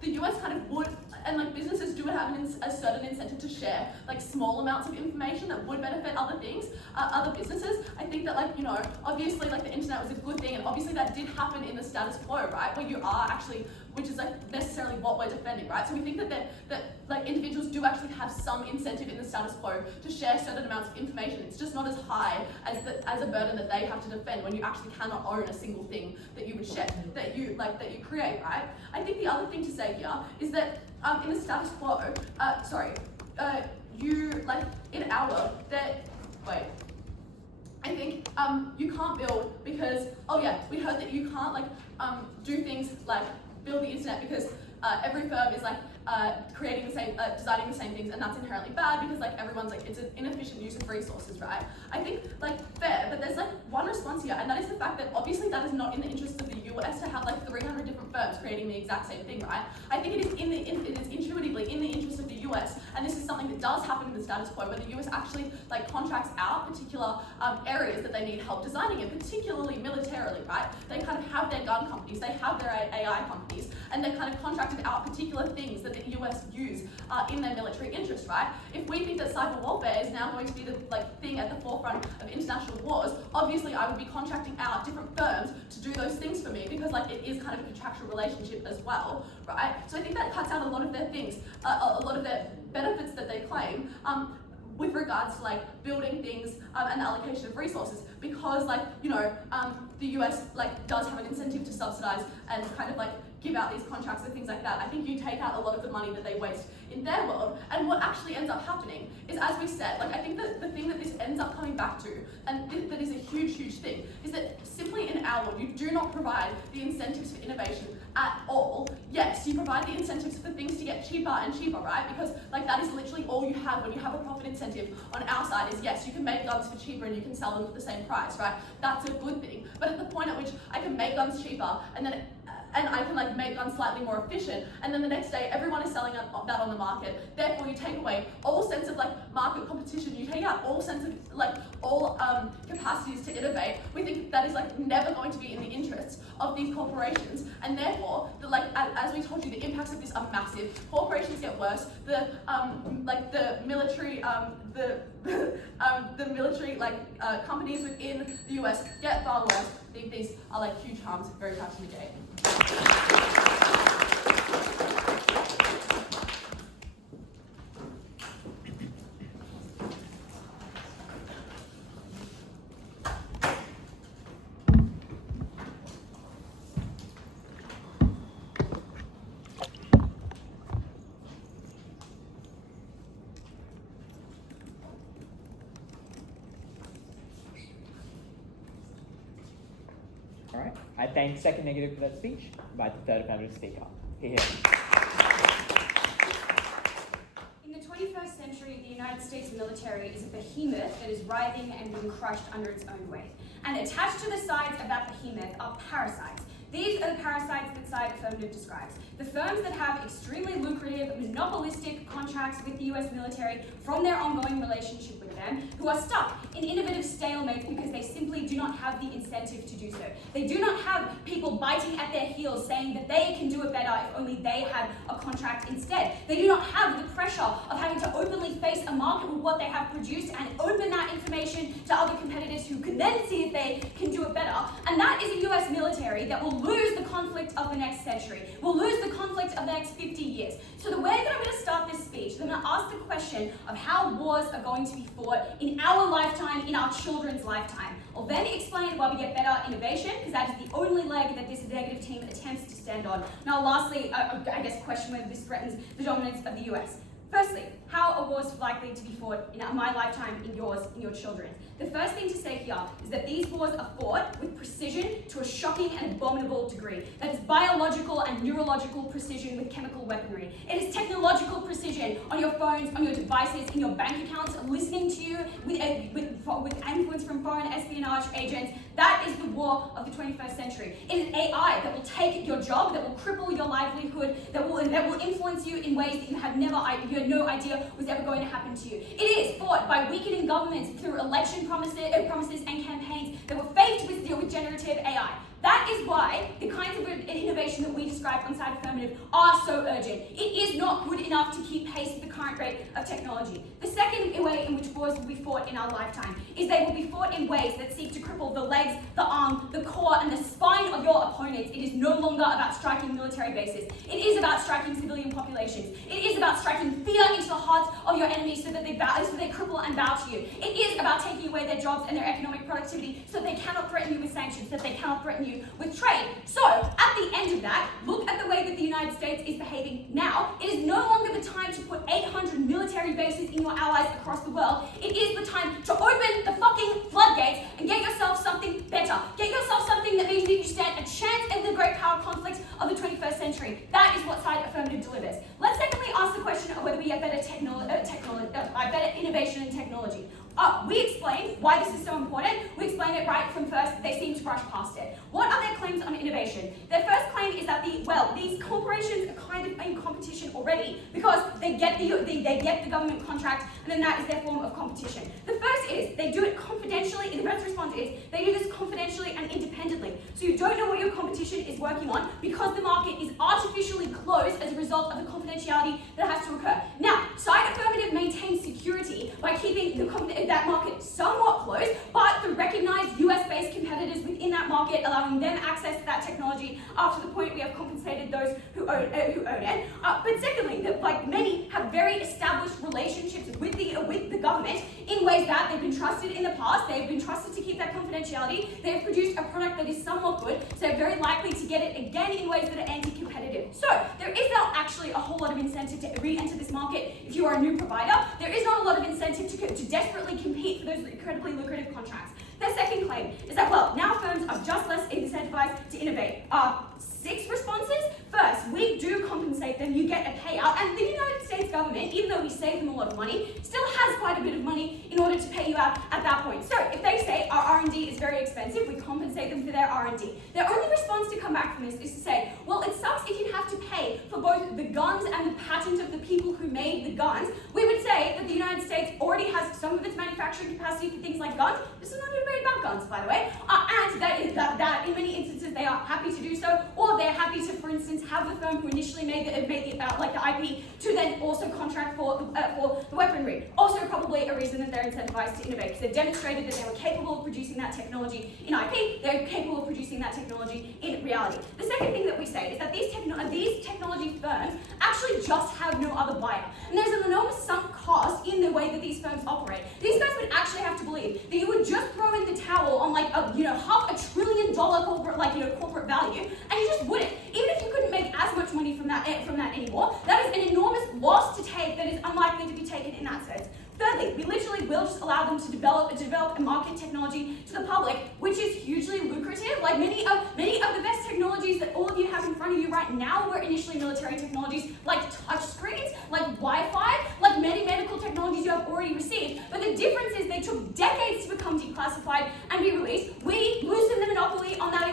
the US kind of would, and businesses do have a certain incentive to share small amounts of information that would benefit other things, other businesses. I think that obviously the internet was a good thing, and obviously that did happen in the status quo, right? Where you are actually, which is necessarily what we're defending, right? So we think that individuals do actually have some incentive in the status quo to share certain amounts of information. It's just not as high as a burden that they have to defend when you actually cannot own a single thing that you would share, that you create, right? I think the other thing to say here is that in the status quo, in our world, I think you can't build because, we heard that you can't do things build the internet because every firm is creating the same, designing the same things, and that's inherently bad because everyone's it's an inefficient use of resources, right? I think fair, but there's one response here, and that is the fact that obviously that is not in the interest of the US to have 300 different firms creating the exact same thing, right? I think it is intuitively in the interest of the US, and this is something that does happen in the status quo, where the US actually contracts out particular areas that they need help designing in, particularly militarily, right? They kind of have their gun companies, they have their AI companies, and they're kind of contracted out particular things that the US use in their military interest, right? If we think that cyber warfare is now going to be the thing at the forefront of international wars, obviously I would be contracting out different firms to do those things for me because it is kind of a contractual relationship as well, right? So I think that cuts out a lot of their things, a lot of their benefits that they claim with regards to building things and the allocation of resources, because the US does have an incentive to subsidize and kind of give out these contracts and things like that. I think you take out a lot of the money that they waste in their world, and what actually ends up happening is, as we said, I think that the thing that this ends up coming back to, and that is a huge thing, is that simply in our world, you do not provide the incentives for innovation at all. Yes, you provide the incentives for things to get cheaper and cheaper, right? Because that is literally all you have when you have a profit incentive on our side is, yes, you can make guns for cheaper and you can sell them for the same price, right? That's a good thing. But at the point at which I can make guns cheaper and I can make guns slightly more efficient, and then the next day everyone is selling that on the market. Therefore, you take away all sense of market competition. You take out all sense of all capacities to innovate. We think that is never going to be in the interests of these corporations, and therefore, as we told you, the impacts of this are massive. Corporations get worse. The military companies within the US get far worse. I think these are huge harms, very hard to negate. All right. I thank second negative for that speech. Invite the third affirmative speaker. Here. In the 21st century, the United States military is a behemoth that is writhing and being crushed under its own weight. And attached to the sides of that behemoth are parasites. These are the parasites that side affirmative describes. The firms that have extremely lucrative, monopolistic contracts with the US military from their ongoing relationship with them, who are stuck in innovative stalemates because they simply do not have the incentive to do so. They do not have people biting at their heels saying that they can do it better if only they had a contract instead. They do not have the pressure of having to openly face a market with what they have produced and open that information to other competitors who can then see if they can do it better. And that is a US military that will lose the conflict of the next century, will lose the conflict of the next 50 years. So the way that I'm going to start this speech, I'm going to ask the question of how wars are going to be fought in our lifetime, in our children's lifetime. I'll then explain why we get better innovation, because that is the only leg that this negative team attempts to stand on. Now lastly, I guess question whether this threatens the dominance of the US. Firstly, how are wars likely to be fought in my lifetime, in yours, in your children's? The first thing to say here is that these wars are fought with precision to a shocking and abominable degree. That is biological and neurological precision with chemical weaponry. It is technological precision on your phones, on your devices, in your bank accounts, listening to you with influence from foreign espionage agents. That is the war of the 21st century. It is AI that will take your job, that will cripple your livelihood, that will influence you in ways that you had no idea was ever going to happen to you. It is fought by weakening governments through election promises and campaigns that were faked with generative AI. That is why the kinds of innovation that we describe on Side Affirmative are so urgent. It is not good enough to keep pace with the current rate of technology. The second way in which wars will be fought in our lifetime is they will be fought in ways that seek to cripple the legs, the arm, the core, and the spine of your opponents. It is no longer about striking military bases. It is about striking civilian populations. It is about striking fear into the hearts of your enemies so that they cripple and bow to you. It is about taking away their jobs and their economic productivity so that they cannot threaten you with sanctions, so that they cannot threaten you with trade. So, at the end of that, look at the way that the United States is behaving now. It is no longer the time to put 800 military bases in your allies across the world. It is the time to open the fucking floodgates and get yourself something better. Get yourself something that means that you stand a chance in the great power conflicts of the 21st century. That is what Side Affirmative delivers. Let's secondly ask the question of whether we get better better innovation and technology. We explain why this is so important. We explain it right from first. They seem to brush past it. What are their claims on innovation? Their first claim is that these corporations are kind of in competition already because they get the government contract, and then that is their form of competition. The first is they do it confidentially. The first response is they do this confidentially and independently. So you don't know what your competition is working on because the market is artificially confidentiality that has to occur. Now, site affirmative maintains security by keeping that market somewhat closed, but the recognized US-based competitors within that market, allowing them access to that technology up to the point we have compensated those who own it. But secondly, that like many have very established relationships with the government in ways that they've been trusted in the past, they've been trusted to keep that confidentiality, they've produced a product that is somewhat good, so they're very likely to get it again in ways that are anti-competitive. So there is not actually a whole lot of incentive to re-enter this market if you are a new provider. There is not a lot of incentive to desperately compete for those incredibly lucrative contracts. Their second claim is that, well, now firms are just less incentivized to innovate. 6 responses. First, we do compensate them, you get a payout, and the United States government, even though we save them a lot of money, still has quite a bit of money in order to pay you out at that point. So if they say our R&D is very expensive, we compensate them for their R&D. Their only response to come back from this is to say, well, it sucks if you have to pay for both the guns and the patent of the people who made the guns. We would say that the United States already has some of its manufacturing capacity for things like guns. This is not a debate about guns, by the way, and that in many instances they are happy to do so, or they're happy to, for instance, have the firm who initially made the IP to then also contract for the weaponry. Also probably a reason that they're incentivized to innovate, because they've demonstrated that they were capable of producing that technology in IP, they're capable of producing that technology in reality. The second thing that we say is that these technology firms actually just have no other buyer. And there's an enormous sunk cost in the way that these firms operate. These guys would actually have to believe that you would just throw in the towel on like a $500 billion corporate value, and you just wouldn't. Even if you couldn't make as much money from that anymore, that is an enormous loss to take that is unlikely to be taken in that sense. Thirdly, we literally will just allow them to develop and market technology to the public, which is hugely lucrative. Like many of the best technologies that all of you have in front of you right now were initially military technologies, like touch screens, like Wi-Fi, like many medical technologies you have already received. But the difference is they took decades to become declassified and be released. We loosen the monopoly on that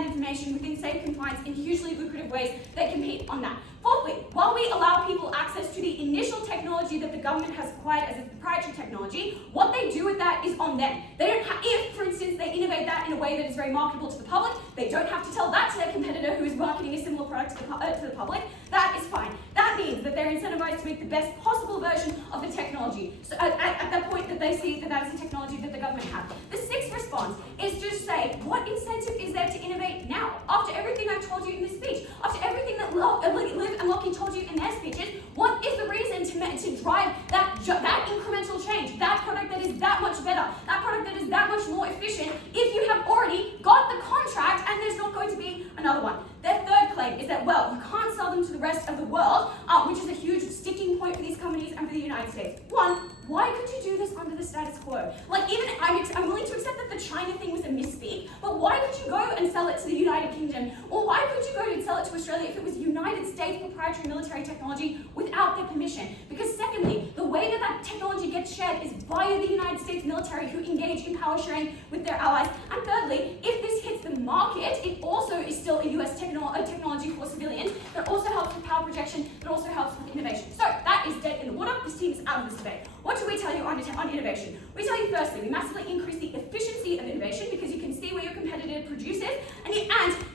information within safe confines in hugely lucrative ways that compete on that. Fourthly, while we allow people access to the initial technology that the government has acquired as a proprietary technology, what they do with that is on them. They don't have, if, for instance, they innovate that in a way that is very marketable to the public, they don't have to tell that to their competitor who is marketing a similar product to the public. That is fine. That means that they're incentivized to make the best possible version of the technology. So at that point that they see that that's the technology that the government has. The sixth response is to say, what incentive is there to innovate now? After everything I've told you in this speech, after everything that Liv and Lockie told you in their speeches, what is the reason to drive that incremental change, that product that is that much better, that product that is that much more efficient, if you have already got the contract and there's not going to be another one? Their third claim is that, well, you can't sell them to the rest of the world, which is a huge sticking point for these companies and for the United States. One, why could you do this under the status quo? Like, even I'm willing to accept that the China thing was a misspeak, but why could you go and sell it to the United Kingdom? Or why could you go and sell it to Australia if it was United States proprietary military technology without their permission? Because secondly, the way that that technology gets shared is via the United States military, who engage in power sharing with their allies. And thirdly, if this hits the market, it also is still a US technology for civilians, that also helps with power projection, that also helps with innovation. So that is dead in the water. This team is out of this debate. What do we tell you on innovation? We tell you firstly, we massively increase the efficiency of innovation because you can see where your competitor produces, and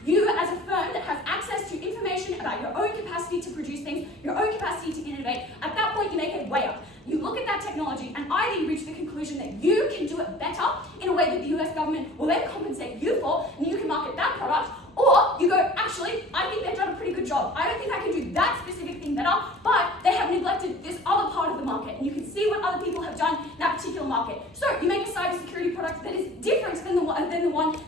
you as a firm that has access to information about your own capacity to produce things, your own capacity to innovate, at that point you make it way up. You look at that technology and either you reach the conclusion that you can do it better in a way that the US government will then compensate you for, and you can market that product, or you go, actually, I think they've done a pretty good job. I don't think I can do that specific thing better, but they have neglected this other part of the market, and you can see what other people have done in that particular market. So you make a cybersecurity product that is different than the one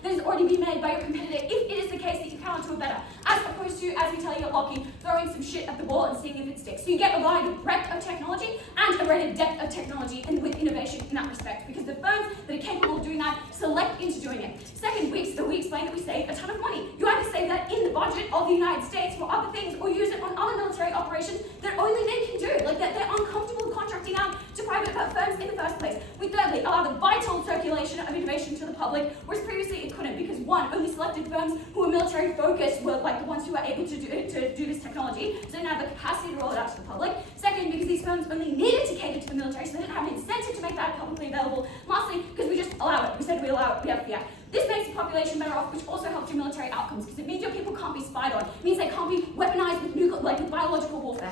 that has already been made by your competitor, if it is the case that you cannot do it better, as opposed to, as we tell you at Lockie, throwing some shit at the wall and seeing if it sticks. So you get a wider breadth of technology and a greater depth of technology and with innovation in that respect, because the firms that are capable of doing that select into doing it. Second, we explain that we save a ton of money. You either save that in the budget of the United States for other things, or use it on other military operations that only they can do, like that they're uncomfortable contracting out to private firms in the first place. We thirdly allow the vital circulation of innovation to the public, whereas previously it couldn't, because one, only selected firms who were military focused were like the ones who were able to do this technology, so they didn't have the capacity to roll it out to the public. Second, because these firms only needed to cater to the military, so they didn't have an incentive to make that publicly available. Lastly, because we just allow it. We said we allow it, we have fiat. This makes the population better off, which also helps your military outcomes, because it means your people can't be spied on. It means they can't be weaponized with biological warfare.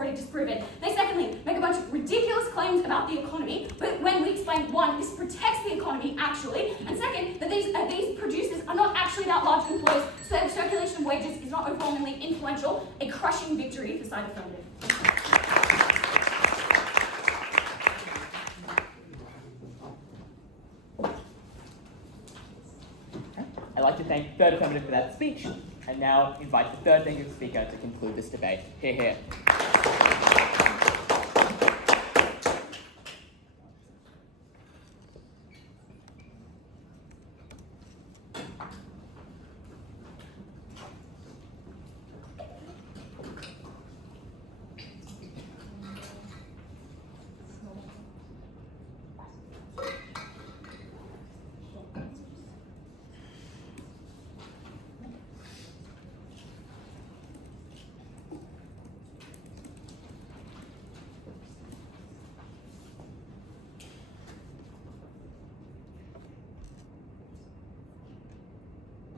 already disproven. They secondly make a bunch of ridiculous claims about the economy, but when we explain, one, this protects the economy actually, and second, that these producers are not actually that large employers, so the circulation of wages is not overwhelmingly influential, a crushing victory for side affirmative. I'd like to thank third affirmative for that speech, and now invite the third negative speaker to conclude this debate. Hear, hear.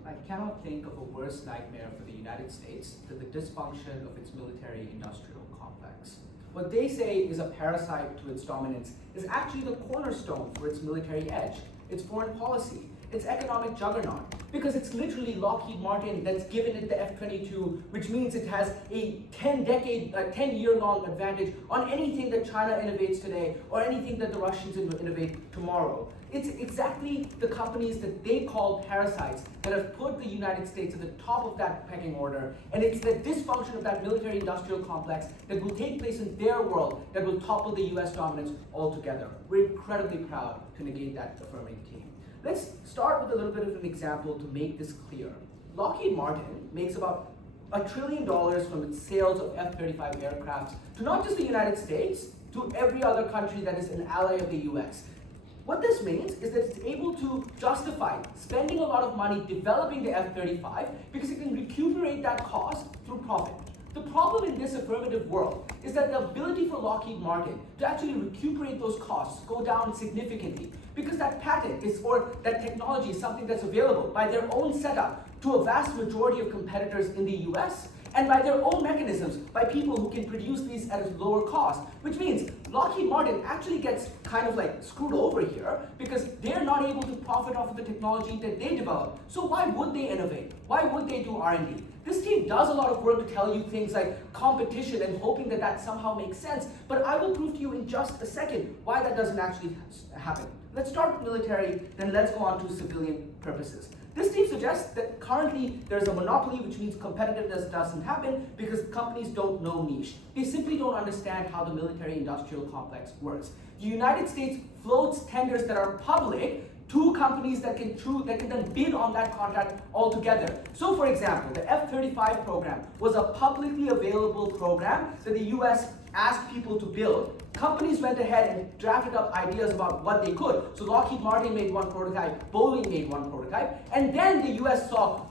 I cannot think of a worse nightmare for the United States than the dysfunction of its military-industrial complex. What they say is a parasite to its dominance is actually the cornerstone for its military edge, its foreign policy, its economic juggernaut, because it's literally Lockheed Martin that's given it the F-22, which means it has a 10-year-long advantage on anything that China innovates today or anything that the Russians innovate tomorrow. It's exactly the companies that they call parasites that have put the United States at the top of that pecking order, and it's the dysfunction of that military-industrial complex that will take place in their world that will topple the US dominance altogether. We're incredibly proud to negate that affirming team. Let's start with a little bit of an example to make this clear. Lockheed Martin makes about $1 trillion from its sales of F-35 aircraft to not just the United States, to every other country that is an ally of the US. What this means is that it's able to justify spending a lot of money developing the F-35 because it can recuperate that cost through profit. The problem in this affirmative world is that the ability for Lockheed Martin to actually recuperate those costs go down significantly because that patent is, or that technology is something that's available by their own setup to a vast majority of competitors in the US, and by their own mechanisms, by people who can produce these at a lower cost, which means Lockheed Martin actually gets kind of like screwed over here because they're not able to profit off of the technology that they develop. So why would they innovate? Why would they do R&D? This team does a lot of work to tell you things like competition and hoping that that somehow makes sense, but I will prove to you in just a second why that doesn't actually happen. Let's start with military, then let's go on to civilian purposes. This team suggests that currently there's a monopoly, which means competitiveness doesn't happen because companies don't know niche. They simply don't understand how the military-industrial complex works. The United States floats tenders that are public to companies that can then bid on that contract altogether. So for example, the F-35 program was a publicly available program that the US asked people to build. Companies went ahead and drafted up ideas about what they could. So Lockheed Martin made one prototype, Boeing made one prototype, and then the US saw,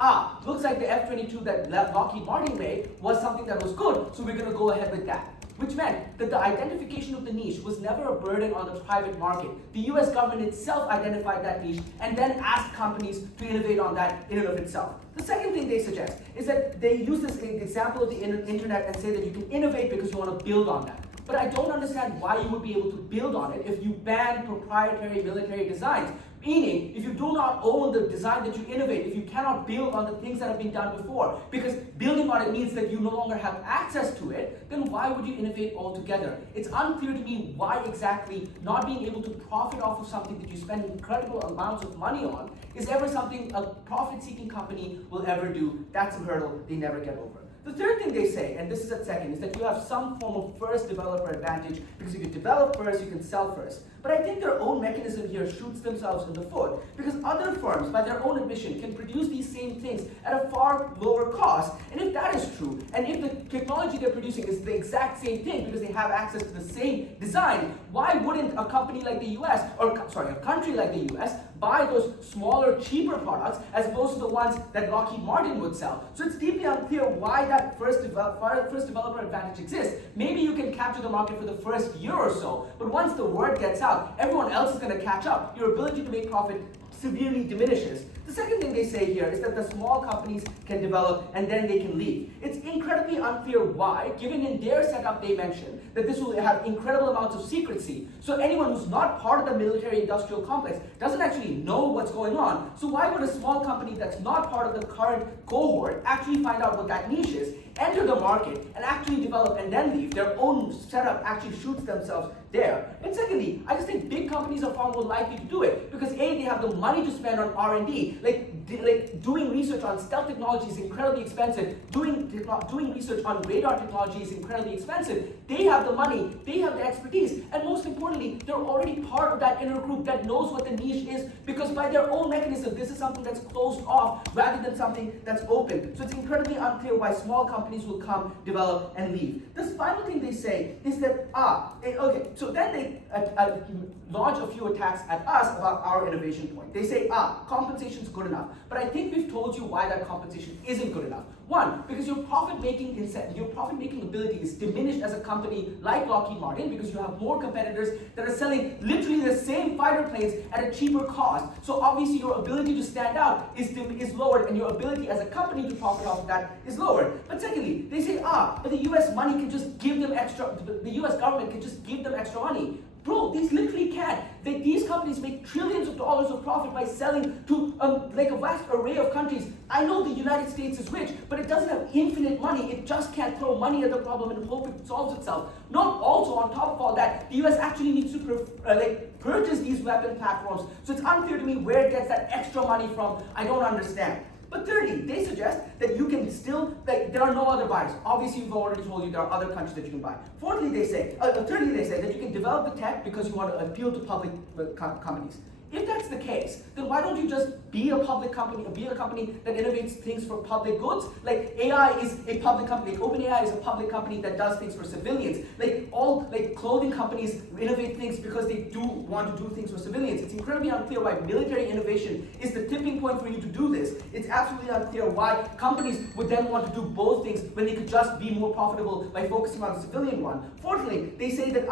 looks like the F-22 that Lockheed Martin made was something that was good, so we're gonna go ahead with that. Which meant that the identification of the niche was never a burden on the private market. The US government itself identified that niche and then asked companies to innovate on that in and of itself. The second thing they suggest is that they use this example of the internet and say that you can innovate because you want to build on that. But I don't understand why you would be able to build on it if you ban proprietary military designs. Meaning, if you do not own the design that you innovate, if you cannot build on the things that have been done before, because building on it means that you no longer have access to it, then why would you innovate altogether? It's unclear to me why exactly not being able to profit off of something that you spend incredible amounts of money on is ever something a profit-seeking company will ever do. That's a hurdle they never get over. The third thing they say, and this is at second, is that you have some form of first developer advantage because if you develop first, you can sell first. But I think their own mechanism here shoots themselves in the foot because other firms, by their own admission, can produce these same things at a far lower cost. And if that is true, and if the technology they're producing is the exact same thing because they have access to the same design, why wouldn't a company like the US, a country like the US, buy those smaller, cheaper products as opposed to the ones that Lockheed Martin would sell? So it's deeply unclear why that first developer advantage exists. Maybe you can capture the market for the first year or so, but once the word gets out, everyone else is going to catch up. Your ability to make profit severely diminishes. The second thing they say here is that the small companies can develop and then they can leave. It's incredibly unclear why, given in their setup they mentioned that this will have incredible amounts of secrecy. So anyone who's not part of the military-industrial complex doesn't actually know what's going on. So why would a small company that's not part of the current cohort actually find out what that niche is, enter the market, and actually develop and then leave? Their own setup actually shoots themselves there. And secondly, I just think big companies are far more likely to do it because A, they have the money to spend on R&D. Like doing research on stealth technology is incredibly expensive. Doing research on radar technology is incredibly expensive. They have the money, they have the expertise, and most importantly, they're already part of that inner group that knows what the niche is because by their own mechanism, this is something that's closed off rather than something that's open. So it's incredibly unclear why small companies will come, develop, and leave. This final thing they say is that, so then they launch a few attacks at us about our innovation point. They say, compensation is good enough. But I think we've told you why that compensation isn't good enough. One, because your profit-making ability is diminished as a company like Lockheed Martin because you have more competitors that are selling literally the same fighter planes at a cheaper cost. So obviously your ability to stand out is lowered and your ability as a company to profit off of that is lowered. But secondly, they say, but the US money can just give them extra, the US government can just give them extra money. Bro, these literally can't. These companies make trillions of dollars of profit by selling to like a vast array of countries. I know the United States is rich, but it doesn't have infinite money. It just can't throw money at the problem and hope it solves itself. Not also, on top of all that, the US actually needs to purchase these weapon platforms. So it's unclear to me where it gets that extra money from. I don't understand. But thirdly, they suggest that you can still, there are no other buyers. Obviously, we've already told you there are other countries that you can buy. Thirdly, they say that you can develop the tech because you want to appeal to public companies. If that's the case, then why don't you just be a public company, be a company that innovates things for public goods? Like AI is a public company, like OpenAI is a public company that does things for civilians. Like clothing companies innovate things because they do want to do things for civilians. It's incredibly unclear why military innovation is the tipping point for you to do this. It's absolutely unclear why companies would then want to do both things when they could just be more profitable by focusing on the civilian one. Fourthly, they say that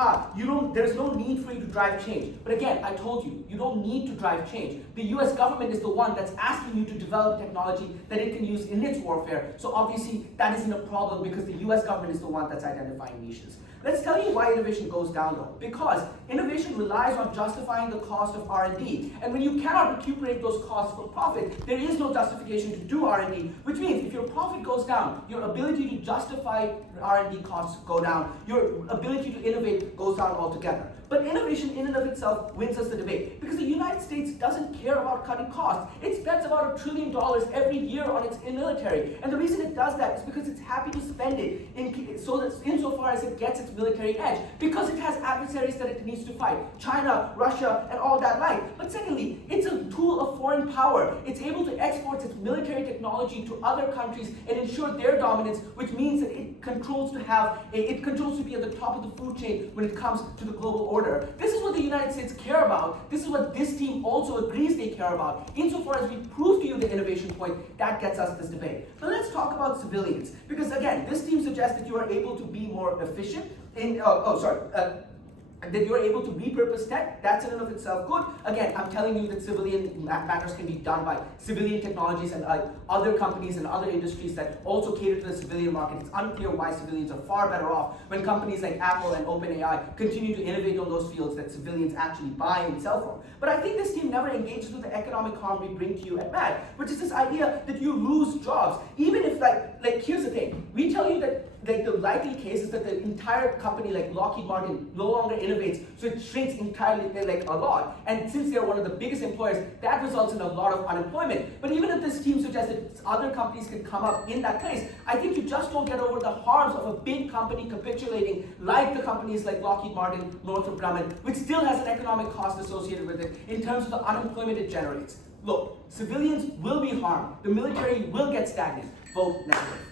there's no need for you to drive change. But again, I told you, you don't need to drive change. The US government is the one that's asking you to develop technology that it can use in its warfare. So obviously that isn't a problem because the US government is the one that's identifying niches. Let's tell you why innovation goes down though. Because innovation relies on justifying the cost of R&D. And when you cannot recuperate those costs for profit, there is no justification to do R&D, which means if your profit goes down, your ability to justify R&D costs go down, your ability to innovate goes down altogether. But innovation in and of itself wins us the debate because the United States doesn't care about cutting costs. It spends about $1 trillion every year on its military. And the reason it does that is because it's happy to spend it insofar as it gets its military edge, because it has adversaries that it needs to fight. China, Russia, and all that like. But secondly, it's a tool of foreign power. It's able to export its military technology to other countries and ensure their dominance, which means that it controls to be at the top of the food chain when it comes to the global order. This is what the United States care about. This is what this team also agrees they care about. Insofar as we prove to you the innovation point, that gets us this debate. But let's talk about civilians. Because again, this team suggests that you are able to be more efficient that you're able to repurpose tech. That's in and of itself good. Again, I'm telling you that civilian matters can be done by civilian technologies and other companies and other industries that also cater to the civilian market. It's unclear why civilians are far better off when companies like Apple and OpenAI continue to innovate on those fields that civilians actually buy and sell from. But I think this team never engages with the economic harm we bring to you at MAD, which is this idea that you lose jobs. Even if here's the thing, we tell you that the likely case is that the entire company like Lockheed Martin no longer innovates, so it shrinks entirely a lot. And since they're one of the biggest employers, that results in a lot of unemployment. But even if this team suggests that other companies can come up in that place, I think you just don't get over the harms of a big company capitulating, like the companies like Lockheed Martin, Northrop Grumman, which still has an economic cost associated with it in terms of the unemployment it generates. Look, civilians will be harmed. The military will get stagnant. Vote negative.